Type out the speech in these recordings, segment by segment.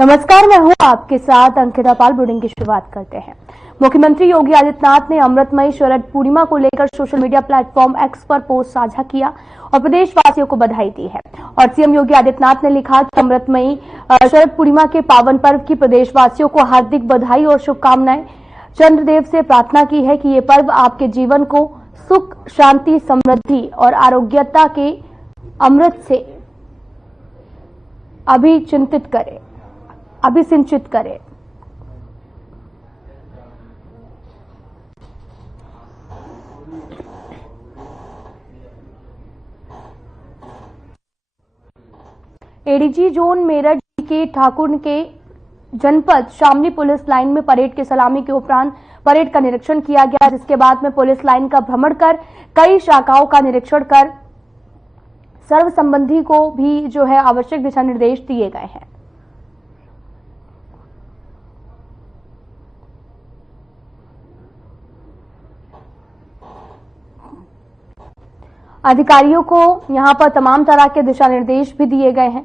नमस्कार, मैं हूं आपके साथ अंकिता पाल। बुलेटिन की शुरुआत करते हैं। मुख्यमंत्री योगी आदित्यनाथ ने अमृतमयी शरद पूर्णिमा को लेकर सोशल मीडिया प्लेटफॉर्म एक्स पर पोस्ट साझा किया और प्रदेशवासियों को बधाई दी है। और सीएम योगी आदित्यनाथ ने लिखा कि अमृतमयी शरद पूर्णिमा के पावन पर्व की प्रदेशवासियों को हार्दिक बधाई और शुभकामनाएं। चंद्रदेव से प्रार्थना की है कि ये पर्व आपके जीवन को सुख, शांति, समृद्धि और आरोग्यता के अमृत से अभिसिंचित करे। एडीजी जोन मेरठ के ठाकुर के जनपद शामली पुलिस लाइन में परेड की सलामी के उपरांत परेड का निरीक्षण किया गया, जिसके बाद में पुलिस लाइन का भ्रमण कर कई शाखाओं का निरीक्षण कर सर्व संबंधी को भी जो है आवश्यक दिशा निर्देश दिए गए हैं। अधिकारियों को यहां पर तमाम तरह के दिशा निर्देश भी दिए गए हैं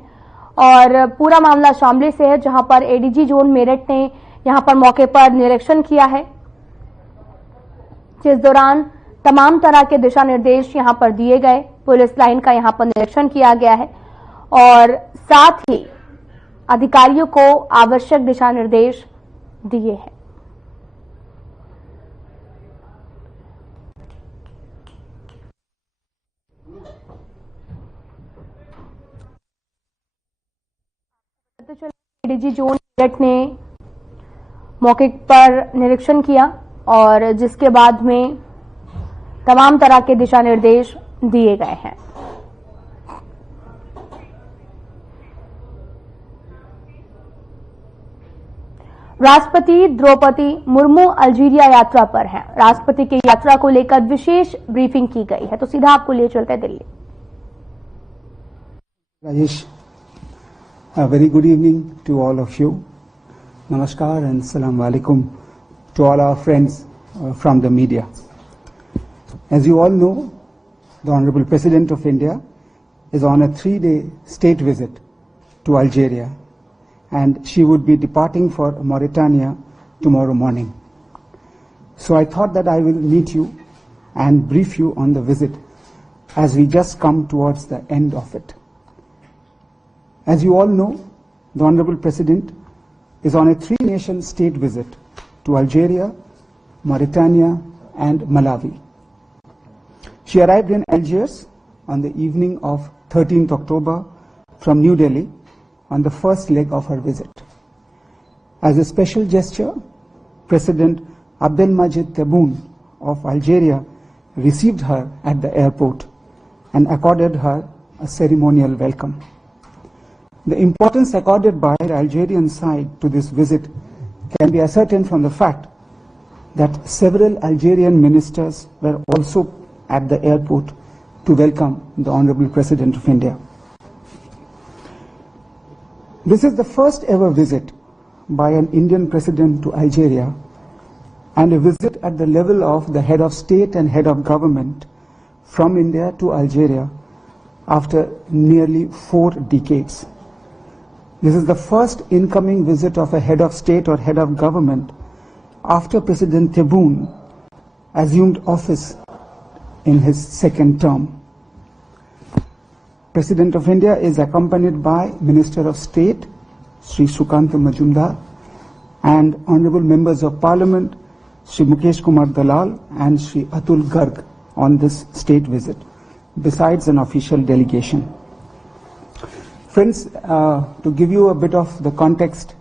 और पूरा मामला शामली से है, जहां पर एडीजी जोन मेरठ ने यहां पर मौके पर निरीक्षण किया है, जिस दौरान तमाम तरह के दिशा निर्देश यहां पर दिए गए। पुलिस लाइन का यहां पर निरीक्षण किया गया है और साथ ही अधिकारियों को आवश्यक दिशा निर्देश दिए हैं। एडीजी जोन मेरठ ने मौके पर निरीक्षण किया और जिसके बाद में तमाम तरह के दिशा निर्देश दिए गए हैं। राष्ट्रपति द्रौपदी मुर्मू अल्जीरिया यात्रा पर हैं। राष्ट्रपति की यात्रा को लेकर विशेष ब्रीफिंग की गई है, तो सीधा आपको ले चलते Delhi. Rajesh, a very good evening to all of you. Namaskar and Salam Alaikum to all our friends from the media. As you all know, the Honorable President of India is on a 3-day state visit to Algeria, and she would be departing for Mauritania tomorrow morning. So I thought that I will meet you and brief you on the visit as we just come towards the end of it. As you all know, the Honorable President is on a 3-nation state visit to Algeria, Mauritania and Malawi. She arrived in Algiers on the evening of 13th October from New Delhi on the first leg of her visit. As a special gesture, President Abdelmadjid Tebboune of Algeria received her at the airport and accorded her a ceremonial welcome. The importance accorded by the Algerian side to this visit can be ascertained from the fact that several Algerian ministers were also at the airport to welcome the Honorable President of India. This is the first ever visit by an Indian president to Algeria, and a visit at the level of the head of state and head of government from India to Algeria after nearly 4 decades. This is the first incoming visit of a head of state or head of government after President Tebboune assumed office in his second term. President of India is accompanied by Minister of State Sri Sukant Majumdar and honorable members of Parliament Sri Mukesh Kumar Dalal and Sri Atul Garg on this state visit, besides an official delegation. Friends, to give you a bit of the context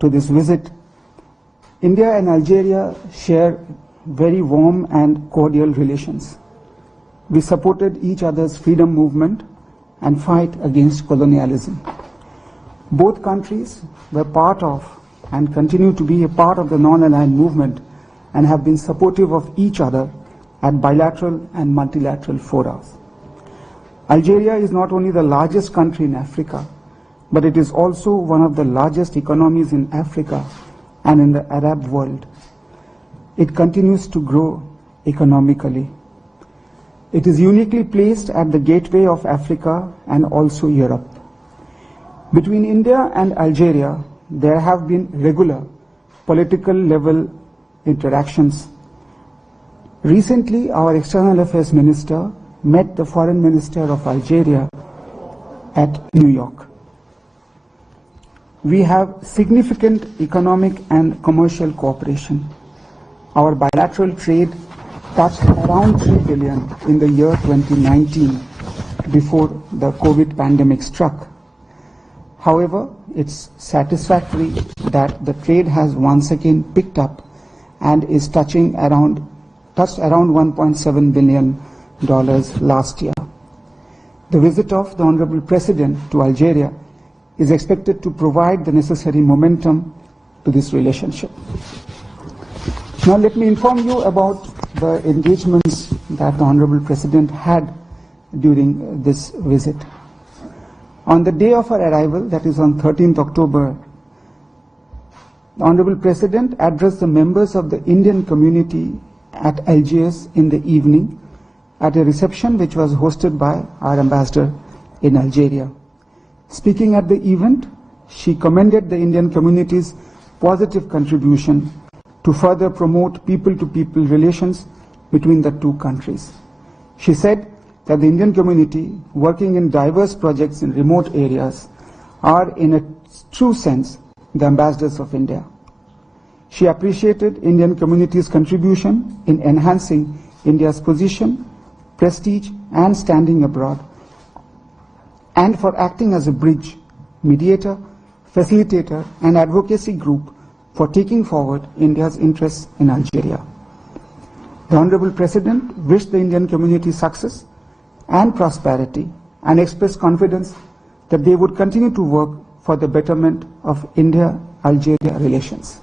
to this visit, India and Algeria share very warm and cordial relations. We supported each other's freedom movement and fight against colonialism. Both countries were part of and continue to be a part of the non-aligned movement and have been supportive of each other at bilateral and multilateral fora. Algeria is not only the largest country in Africa, but it is also one of the largest economies in Africa and in the Arab world. It continues to grow economically. It is uniquely placed at the gateway of Africa and also Europe. Between India and Algeria, there have been regular political level interactions. Recently, our External Affairs Minister met the Foreign Minister of Algeria at New York. We have significant economic and commercial cooperation. Our bilateral trade touched around 3 billion in the year 2019 before the COVID pandemic struck. However, it's satisfactory that the trade has once again picked up and is touched around $1.7 billion last year. The visit of the Honorable President to Algeria is expected to provide the necessary momentum to this relationship. Now let me inform you about the engagements that the Honorable President had during this visit. On the day of her arrival, that is on 13th October, the Honorable President addressed the members of the Indian community at Algiers in the evening at a reception which was hosted by our ambassador in Algeria. Speaking at the event, she commended the Indian community's positive contribution to further promote people-to-people relations between the two countries. She said that the Indian community, working in diverse projects in remote areas, are in a true sense the ambassadors of India. She appreciated Indian community's contribution in enhancing India's position, prestige and standing abroad, and for acting as a bridge, mediator, facilitator and advocacy group for taking forward India's interests in Algeria. The Honorable President wished the Indian community success and prosperity and expressed confidence that they would continue to work for the betterment of India-Algeria relations.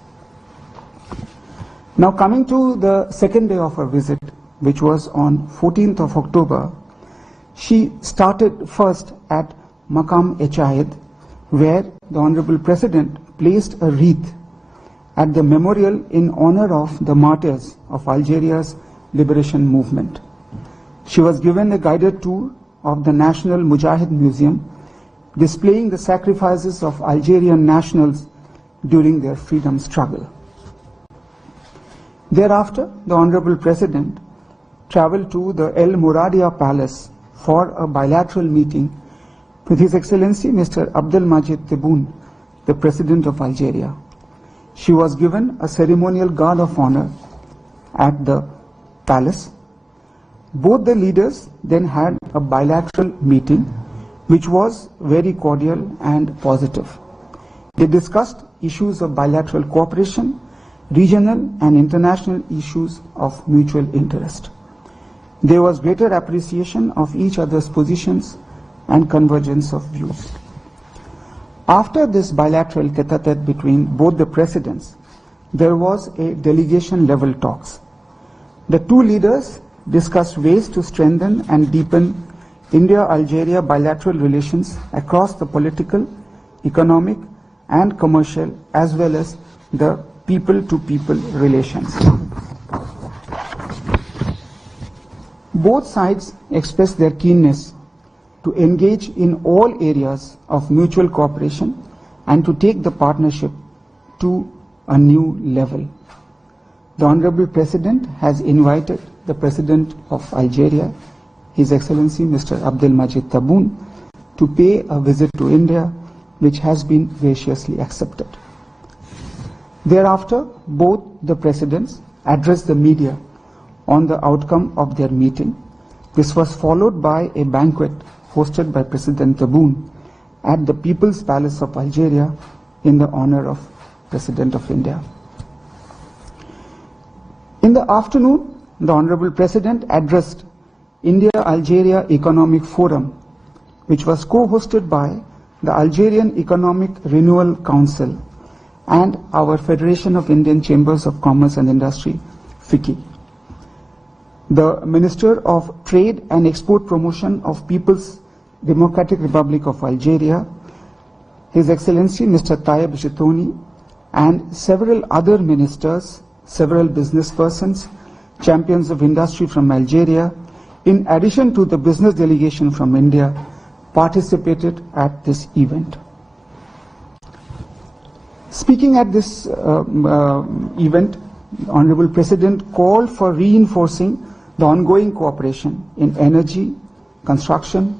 Now coming to the second day of her visit, which was on 14th of October, she started first at Maqam-e-Chahed, where the Honorable President placed a wreath at the memorial in honor of the martyrs of Algeria's liberation movement. She was given a guided tour of the National Mujahid Museum, displaying the sacrifices of Algerian nationals during their freedom struggle. Thereafter, the Honorable President travelled to the El Muradia Palace for a bilateral meeting with His Excellency Mr. Abdelmajid Tebboune, the President of Algeria. She was given a ceremonial guard of honor at the palace. Both the leaders then had a bilateral meeting, which was very cordial and positive. They discussed issues of bilateral cooperation, regional and international issues of mutual interest. There was greater appreciation of each other's positions and convergence of views. After this bilateral tete-a-tete between both the presidents, there was a delegation-level talks. The two leaders discussed ways to strengthen and deepen India-Algeria bilateral relations across the political, economic and commercial, as well as the people-to-people relations. Both sides expressed their keenness to engage in all areas of mutual cooperation and to take the partnership to a new level. The Honorable President has invited the President of Algeria, His Excellency Mr. Abdelmajid Tebboune, to pay a visit to India, which has been graciously accepted. Thereafter, both the Presidents addressed the media on the outcome of their meeting. This was followed by a banquet hosted by President Tebboune at the People's Palace of Algeria in the honor of President of India. In the afternoon, the Honorable President addressed India-Algeria Economic Forum, which was co-hosted by the Algerian Economic Renewal Council and our Federation of Indian Chambers of Commerce and Industry, FICCI. The Minister of Trade and Export Promotion of People's Democratic Republic of Algeria, His Excellency Mr. Tayyeb Jitoni, and several other ministers, several business persons, champions of industry from Algeria, in addition to the business delegation from India, participated at this event. Speaking at this event, the Honorable President called for reinforcing the ongoing cooperation in energy, construction.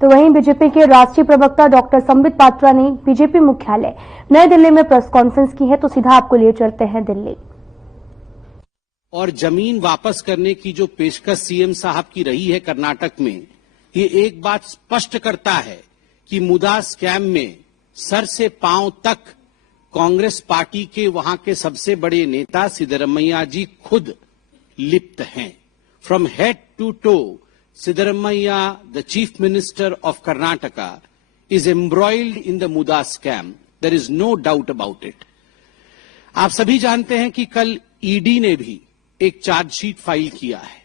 तो वहीं BJP के राष्ट्रीय प्रवक्ता doctor Sambit Patra ने BJP मुख्यालय नई दिल्ली में press conference की है, तो सीधा आपको लिए चलते हैं दिल्ली। और जमीन वापस करने की जो पेशकश सीएम साहब की रही है कर्नाटक में, ये एक बात स्पष्ट करता है कि मुदा स्कैम में सर से पांव तक कांग्रेस पार्टी के वहां के सबसे बड़े नेता सिद्धरमैया जी खुद लिप्त हैं। From head to toe, Siddaramaiah, the chief minister of Karnataka, is embroiled in the MUDA scam. There is no doubt about it. आप सभी जानते हैं कि कल ईडी ने भी एक चार्जशीट फाइल किया है।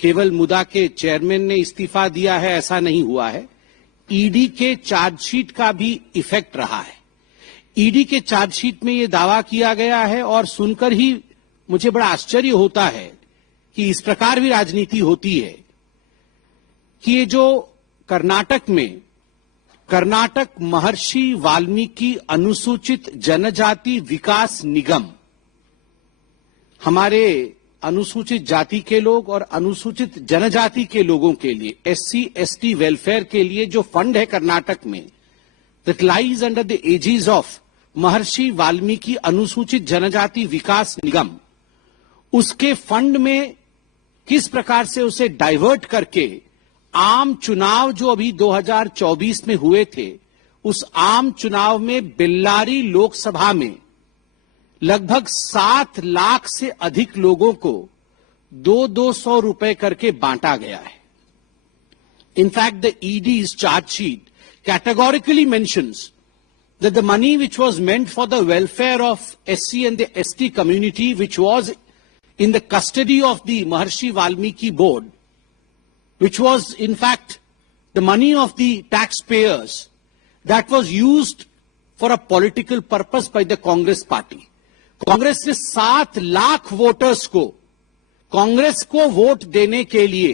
केवल मुदा के चेयरमैन ने इस्तीफा दिया है ऐसा नहीं हुआ है, ईडी के चार्जशीट का भी इफेक्ट रहा है। ईडी के चार्जशीट में यह दावा किया गया है, और सुनकर ही मुझे बड़ा आश्चर्य होता है कि इस प्रकार भी राजनीति होती है, कि ये जो कर्नाटक में कर्नाटक महर्षि वाल्मीकि अनुसूचित जनजाति विकास निगम, हमारे अनुसूचित जाति के लोग और अनुसूचित जनजाति के लोगों के लिए, एससी एसटी वेलफेयर के लिए जो फंड है कर्नाटक में, that lies under the aegis of Maharshi Valmiki अनुसूचित जनजाति विकास निगम, उसके फंड में किस प्रकार से उसे डाइवर्ट करके आम चुनाव जो अभी 2024 में हुए थे, उस आम चुनाव में बेल्लारी लोकसभा में लगभग 7 लाख से अधिक लोगों को 200 रुपए करके बांटा गया है। In fact the ED's chargesheet categorically mentions that the money which was meant for the welfare of SC and the ST community, which was in the custody of the Maharshi Valmiki board, which was in fact the money of the taxpayers, that was used for a political purpose by the Congress party. Congress ने 7 lakh voters को कांग्रेस को vote देने के लिए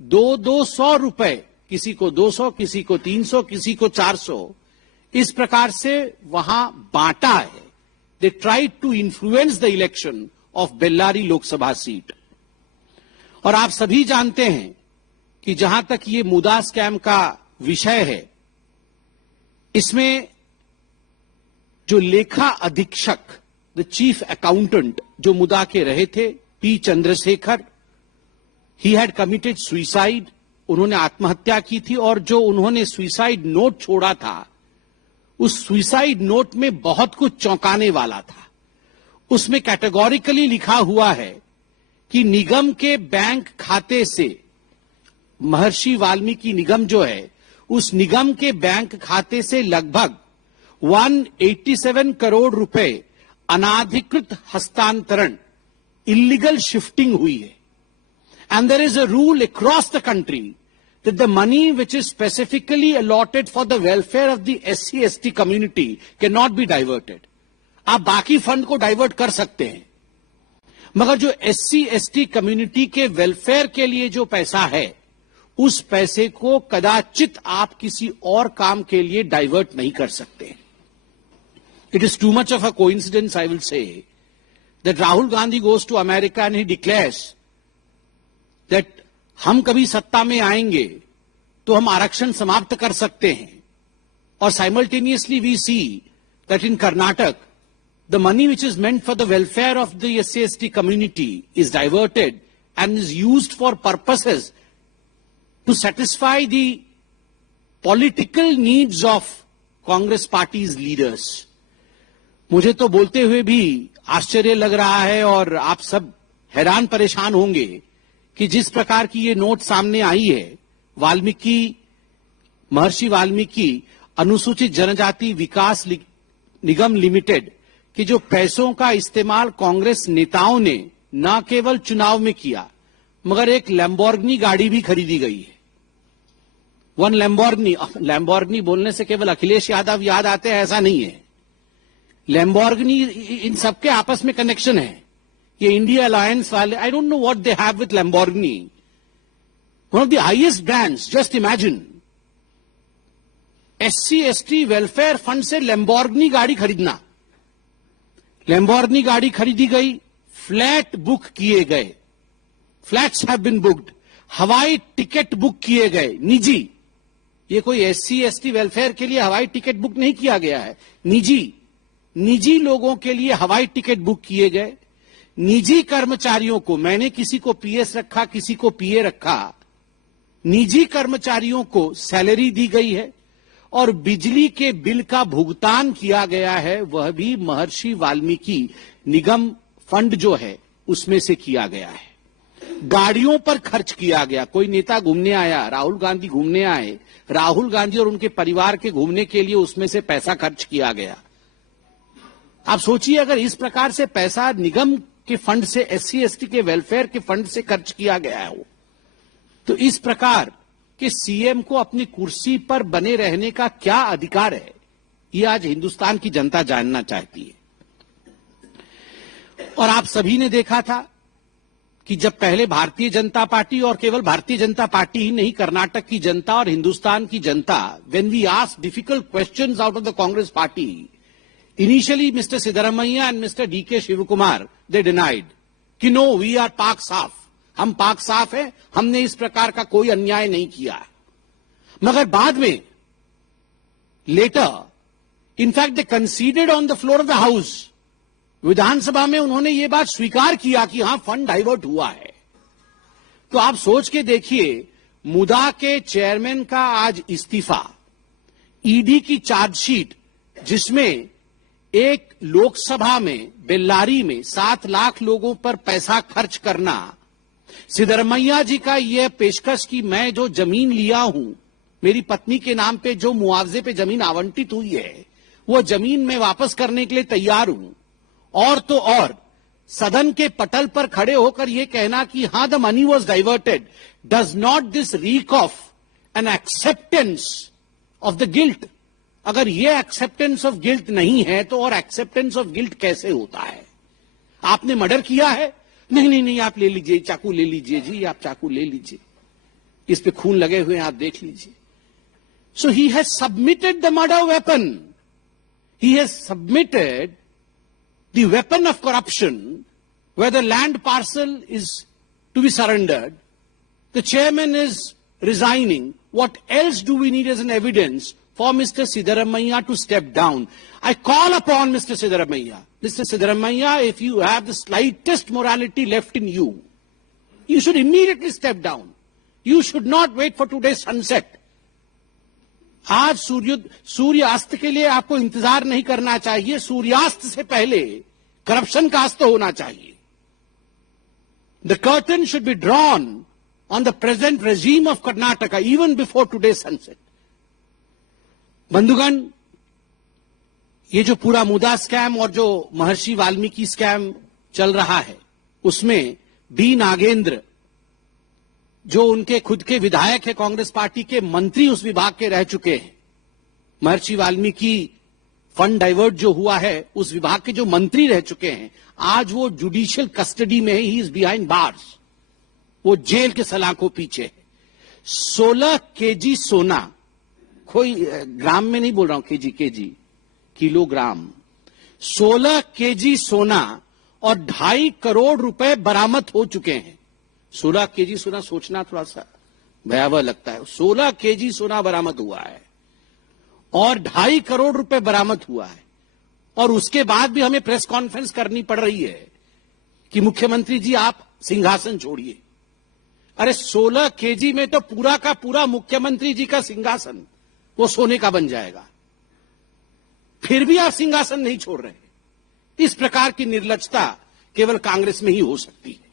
200 रुपए, किसी को 200, किसी को 300, किसी को 400, इस प्रकार से वहां बांटा है। They tried to influence the election of Bellary Lok Sabha seat. और आप सभी जानते हैं कि जहां तक ये मुदा स्कैम का विषय है, इसमें जो लेखा अधीक्षक, द चीफ अकाउंटेंट जो मुदा के रहे थे, P Chandrashekhar, he had committed suicide, उन्होंने आत्महत्या की थी। और जो उन्होंने सुइसाइड नोट छोड़ा था, उस सुइसाइड नोट में बहुत कुछ चौंकाने वाला था। उसमें कैटेगोरिकली लिखा हुआ है कि निगम के बैंक खाते से, महर्षि वाल्मीकि निगम जो है, उस निगम के बैंक खाते से लगभग 187 करोड़ रुपए अनाधिकृत हस्तांतरण, इलीगल शिफ्टिंग हुई है। And there is a rule across the country that the money which is specifically allotted for the welfare of the SC ST community can not be diverted. आप बाकी फंड को डाइवर्ट कर सकते हैं, मगर जो SC ST कम्युनिटी के welfare के लिए जो पैसा है, उस पैसे को कदाचित आप किसी और काम के लिए डाइवर्ट नहीं कर सकते। It is too much of a coincidence, I will say, that Rahul Gandhi goes to America and he declares that हम कभी सत्ता में आएंगे तो हम आरक्षण समाप्त कर सकते हैं। और simultaneously we see that in Karnataka, the money which is meant for the welfare of the SC ST community is diverted and is used for purposes to satisfy the political needs of Congress party's leaders. मुझे तो बोलते हुए भी आश्चर्य लग रहा है, और आप सब हैरान परेशान होंगे कि जिस प्रकार की ये नोट सामने आई है, महर्षि वाल्मीकि अनुसूचित जनजाति विकास निगम लिमिटेड कि जो पैसों का इस्तेमाल कांग्रेस नेताओं ने न केवल चुनाव में किया, मगर एक लैम्बोर्गिनी गाड़ी भी खरीदी गई है। वन लैम्बोर्गिनी बोलने से केवल अखिलेश यादव याद आते हैं ऐसा नहीं है। लैम्बोर्गिनी, इन सबके आपस में कनेक्शन है। ये इंडिया अलायंस वाले, I don't know what they have with Lamborghini, one of the highest brands, just imagine. SC/ST welfare fund से लैम्बोर्गिनी गाड़ी खरीदना, लैम्बोर्गिनी गाड़ी खरीदी गई, फ्लैट बुक किए गए, फ्लैट्स हैव बीन बुक्ड, हवाई टिकट बुक किए गए निजी। ये कोई SC/ST वेलफेयर के लिए हवाई टिकट बुक नहीं किया गया है, निजी लोगों के लिए हवाई टिकट बुक किए गए। निजी कर्मचारियों को, मैंने किसी को PS रखा, किसी को PA रखा, निजी कर्मचारियों को सैलरी दी गई है और बिजली के बिल का भुगतान किया गया है, वह भी महर्षि वाल्मीकि निगम फंड जो है उसमें से किया गया है। गाड़ियों पर खर्च किया गया, कोई नेता घूमने आया, राहुल गांधी घूमने आए, राहुल गांधी और उनके परिवार के घूमने के लिए उसमें से पैसा खर्च किया गया। आप सोचिए, अगर इस प्रकार से पैसा निगम के फंड से, SC/ST के वेलफेयर के फंड से खर्च किया गया है, तो इस प्रकार के CM को अपनी कुर्सी पर बने रहने का क्या अधिकार है, ये आज हिंदुस्तान की जनता जानना चाहती है। और आप सभी ने देखा था कि जब पहले भारतीय जनता पार्टी, और केवल भारतीय जनता पार्टी ही नहीं, कर्नाटक की जनता और हिंदुस्तान की जनता, when we asked difficult questions out of the Congress party, initially mister Siddaramaiah and mister DK Shivakumar, they denied कि नो, वी आर पाक साफ, हम पाक साफ है, हमने इस प्रकार का कोई अन्याय नहीं किया। मगर बाद में later, in fact they considered on the floor of the house, विधानसभा में उन्होंने ये बात स्वीकार किया कि हां, फंड डाइवर्ट हुआ है। तो आप सोच के देखिए, मुदा के चेयरमैन का आज इस्तीफा, ED की चार्जशीट जिसमें एक लोकसभा में, बेल्लारी में 7 लाख लोगों पर पैसा खर्च करना, सिद्धरमैया जी का यह पेशकश कि मैं जो जमीन लिया हूं, मेरी पत्नी के नाम पे जो मुआवजे पे जमीन आवंटित हुई है, वो जमीन मैं वापस करने के लिए तैयार हूं। और तो और सदन के पटल पर खड़े होकर यह कहना कि हां, the money was diverted, does not this rig of N acceptance of the guilt? अगर यह एक्सेप्टेंस ऑफ गिल्ट नहीं है तो और एक्सेप्टेंस ऑफ गिल्ट कैसे होता है? आपने मर्डर किया है? नहीं, आप ले लीजिए, चाकू ले लीजिए जी, आप चाकू ले लीजिए, इस पे खून लगे हुए हैं, आप देख लीजिए। So he has submitted the murder weapon, he has submitted the weapon of corruption, where the land parcel is to be surrendered. The chairman is resigning. What else do we need as an evidence for Mr. Siddaramaiah to step down? I call upon Mr. Siddaramaiah. Mr. Siddaramaiah, if you have the slightest morality left in you, you should immediately step down. You should not wait for today's sunset. आज सूर्यास्त के लिए आपको इंतजार नहीं करना चाहिए, सूर्यास्त से पहले करप्शन का अस्त होना चाहिए। The curtain should be drawn on the present regime of Karnataka even before today sunset. बंधुगण, ये जो पूरा मुदा स्कैम और जो महर्षि वाल्मीकि स्कैम चल रहा है, उसमें B नागेंद्र, जो उनके खुद के विधायक है, कांग्रेस पार्टी के मंत्री उस विभाग के रह चुके हैं, महर्षि वाल्मीकि फंड डाइवर्ट जो हुआ है उस विभाग के जो मंत्री रह चुके हैं, आज वो जुडिशियल कस्टडी में है, ही इज बिहाइंड बार्स, वो जेल के सलाखों पीछे है। 16 kg सोना, कोई ग्राम में नहीं बोल रहा हूं, केजी, किलोग्राम, 16 kg सोना और 2.5 करोड़ रुपए बरामद हो चुके हैं। 16 kg सोना, सोचना थोड़ा सा भयावह लगता है। 16 kg सोना बरामद हुआ है और 2.5 करोड़ रुपए बरामद हुआ है, और उसके बाद भी हमें प्रेस कॉन्फ्रेंस करनी पड़ रही है कि मुख्यमंत्री जी आप सिंहासन छोड़िए। अरे 16 kg में तो पूरा का पूरा मुख्यमंत्री जी का सिंहासन वो सोने का बन जाएगा, फिर भी आप सिंहासन नहीं छोड़ रहे। इस प्रकार की निर्लज्जता केवल कांग्रेस में ही हो सकती है।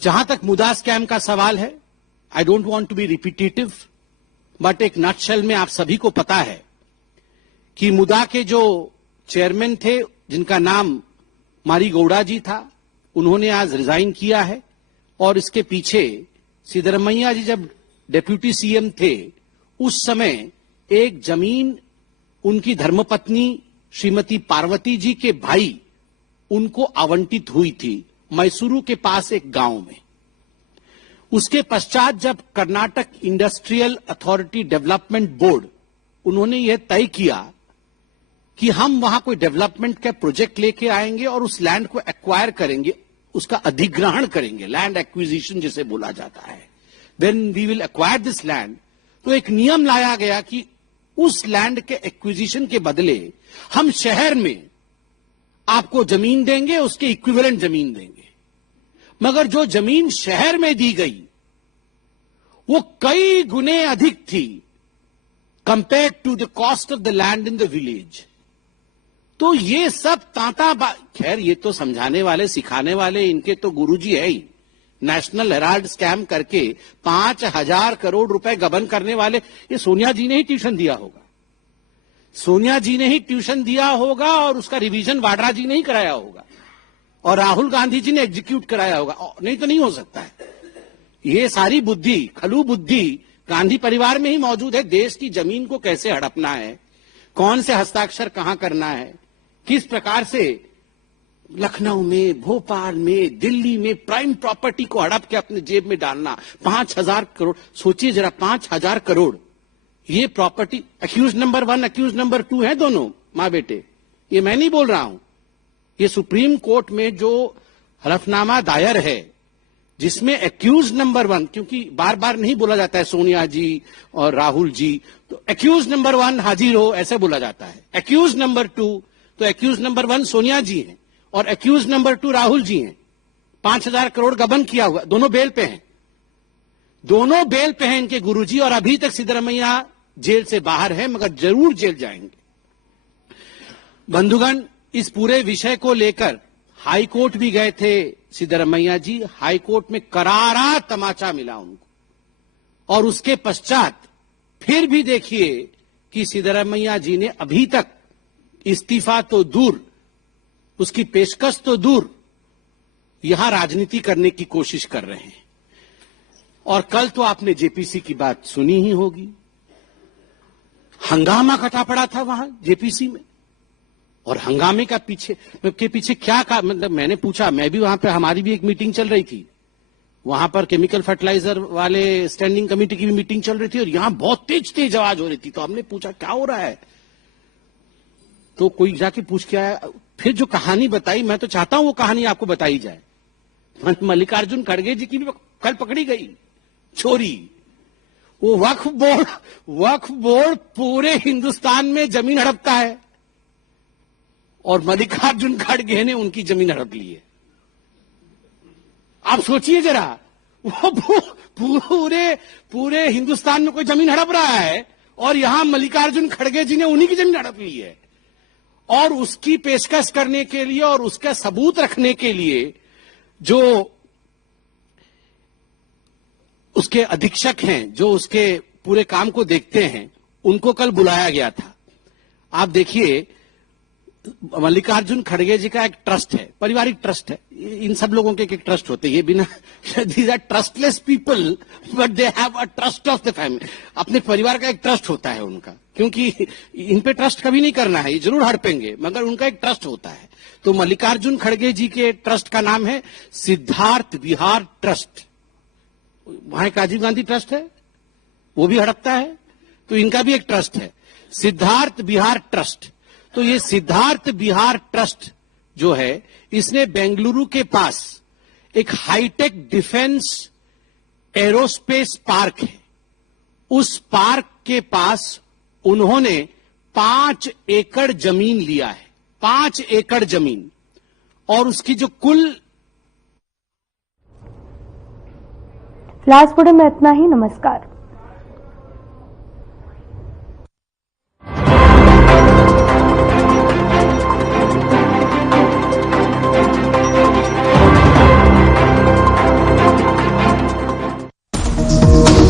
जहां तक मुदा स्कैम का सवाल है, I don't want to be repetitive, but एक नटशेल में आप सभी को पता है कि मुदा के जो चेयरमैन थे, जिनका नाम मारी गौड़ा जी था, उन्होंने आज रिजाइन किया है। और इसके पीछे सिद्धरमैया जी जब डेप्यूटी CM थे, उस समय एक जमीन उनकी धर्मपत्नी श्रीमती पार्वती जी के भाई उनको आवंटित हुई थी, मैसूरू के पास एक गांव में। उसके पश्चात जब Karnataka industrial authority development board उन्होंने यह तय किया कि हम वहां कोई डेवलपमेंट का प्रोजेक्ट लेके आएंगे और उस लैंड को एक्वायर करेंगे, उसका अधिग्रहण करेंगे, लैंड एक्विजिशन जिसे बोला जाता है, when we will acquire this land, तो एक नियम लाया गया कि उस लैंड के एक्विजिशन के बदले हम शहर में आपको जमीन देंगे, उसके इक्विवेलेंट जमीन देंगे। मगर जो जमीन शहर में दी गई वो कई गुने अधिक थी compare to the cost of the land in the village. तो ये सब खैर ये तो समझाने वाले सिखाने वाले इनके तो गुरुजी है ही। नेशनल हेराल्ड स्कैम करके 5,000 करोड़ रुपए गबन करने वाले ये सोनिया जी ने ही ट्यूशन दिया होगा, सोनिया जी ने ही ट्यूशन दिया होगा और उसका रिवीजन वाड्रा जी ने ही कराया होगा और राहुल गांधी जी ने एग्जीक्यूट कराया होगा, नहीं तो नहीं हो सकता है। ये सारी बुद्धि, खलू बुद्धि गांधी परिवार में ही मौजूद है। देश की जमीन को कैसे हड़पना है, कौन से हस्ताक्षर कहां करना है, किस प्रकार से लखनऊ में, भोपाल में, दिल्ली में प्राइम प्रॉपर्टी को हड़प के अपने जेब में डालना। 5,000 करोड़, सोचिए जरा, 5,000 करोड़ ये property. Accused number 1, accused number 2 है दोनों मां बेटे, ये मैं नहीं बोल रहा हूं। ये सुप्रीम कोर्ट में जो हलफनामा दायर है जिसमें एक्यूज नंबर 1, क्योंकि बार बार नहीं बोला जाता है सोनिया जी और राहुल जी, तो एक्यूज नंबर 1 हाजिर हो ऐसे बोला जाता है। एक्यूज नंबर 2, तो एक्यूज नंबर 1 सोनिया जी हैं और एक्यूज नंबर 2 राहुल जी हैं। 5,000 करोड़ गबन किया हुआ, दोनों बेल पे हैं, दोनों बेल पे हैं इनके गुरुजी, और अभी तक सिद्धरमैया जेल से बाहर है, मगर जरूर जेल जाएंगे। बंधुगण, इस पूरे विषय को लेकर हाई कोर्ट भी गए थे सिद्धरमैया जी। हाई कोर्ट में करारा तमाचा मिला उनको, और उसके पश्चात फिर भी देखिए कि सिद्धरमैया जी ने अभी तक इस्तीफा तो दूर, उसकी पेशकश तो दूर, यहां राजनीति करने की कोशिश कर रहे हैं। और कल तो आपने जेपीसी की बात सुनी ही होगी, हंगामा कटा पड़ा था वहां जेपीसी में। और हंगामे के पीछे क्या का मतलब, मैंने पूछा, मैं भी वहां पे, हमारी भी एक मीटिंग चल रही थी वहां पर, केमिकल फर्टिलाइजर वाले स्टैंडिंग कमेटी की भी मीटिंग चल रही थी और यहां बहुत तेज तेज आवाज हो रही थी। तो हमने पूछा क्या हो रहा है, तो कोई जाके पूछ के आया, फिर जो कहानी बताई, मैं तो चाहता हूं वो कहानी आपको बताई जाए। मल्लिकार्जुन खड़गे जी की भी कल पकड़ी गई चोरी। वो वक्फ बोर्ड पूरे हिंदुस्तान में जमीन हड़पता है और मल्लिकार्जुन खड़गे ने उनकी जमीन हड़प ली है। आप सोचिए जरा, वो पूरे हिंदुस्तान में कोई जमीन हड़प रहा है और यहां मल्लिकार्जुन खड़गे जी ने उन्हीं की जमीन हड़प ली है। और उसकी पेशकश करने के लिए और उसका सबूत रखने के लिए जो उसके अधीक्षक हैं, जो उसके पूरे काम को देखते हैं, उनको कल बुलाया गया था। आप देखिए, मल्लिकार्जुन खड़गे जी का एक ट्रस्ट है, पारिवारिक ट्रस्ट है। इन सब लोगों के एक ट्रस्ट होते हैं, ये बिना, these are trustless people but they have a trust of the family. अपने परिवार का एक ट्रस्ट होता है उनका, क्योंकि इन पे ट्रस्ट कभी नहीं करना है, ये जरूर हड़पेंगे, मगर उनका एक ट्रस्ट होता है। तो मल्लिकार्जुन खड़गे जी के ट्रस्ट का नाम है सिद्धार्थ विहार ट्रस्ट। वहां एक राजीव गांधी ट्रस्ट है, वो भी हड़पता है, तो इनका भी एक ट्रस्ट है, सिद्धार्थ विहार ट्रस्ट। तो ये सिद्धार्थ विहार ट्रस्ट जो है, इसने बेंगलुरु के पास एक हाईटेक डिफेंस एरोस्पेस पार्क है, उस पार्क के पास उन्होंने 5 एकड़ जमीन लिया है, 5 एकड़ जमीन, और उसकी जो कुल। फिलहाल इस बुलेटिन में इतना ही। नमस्कार।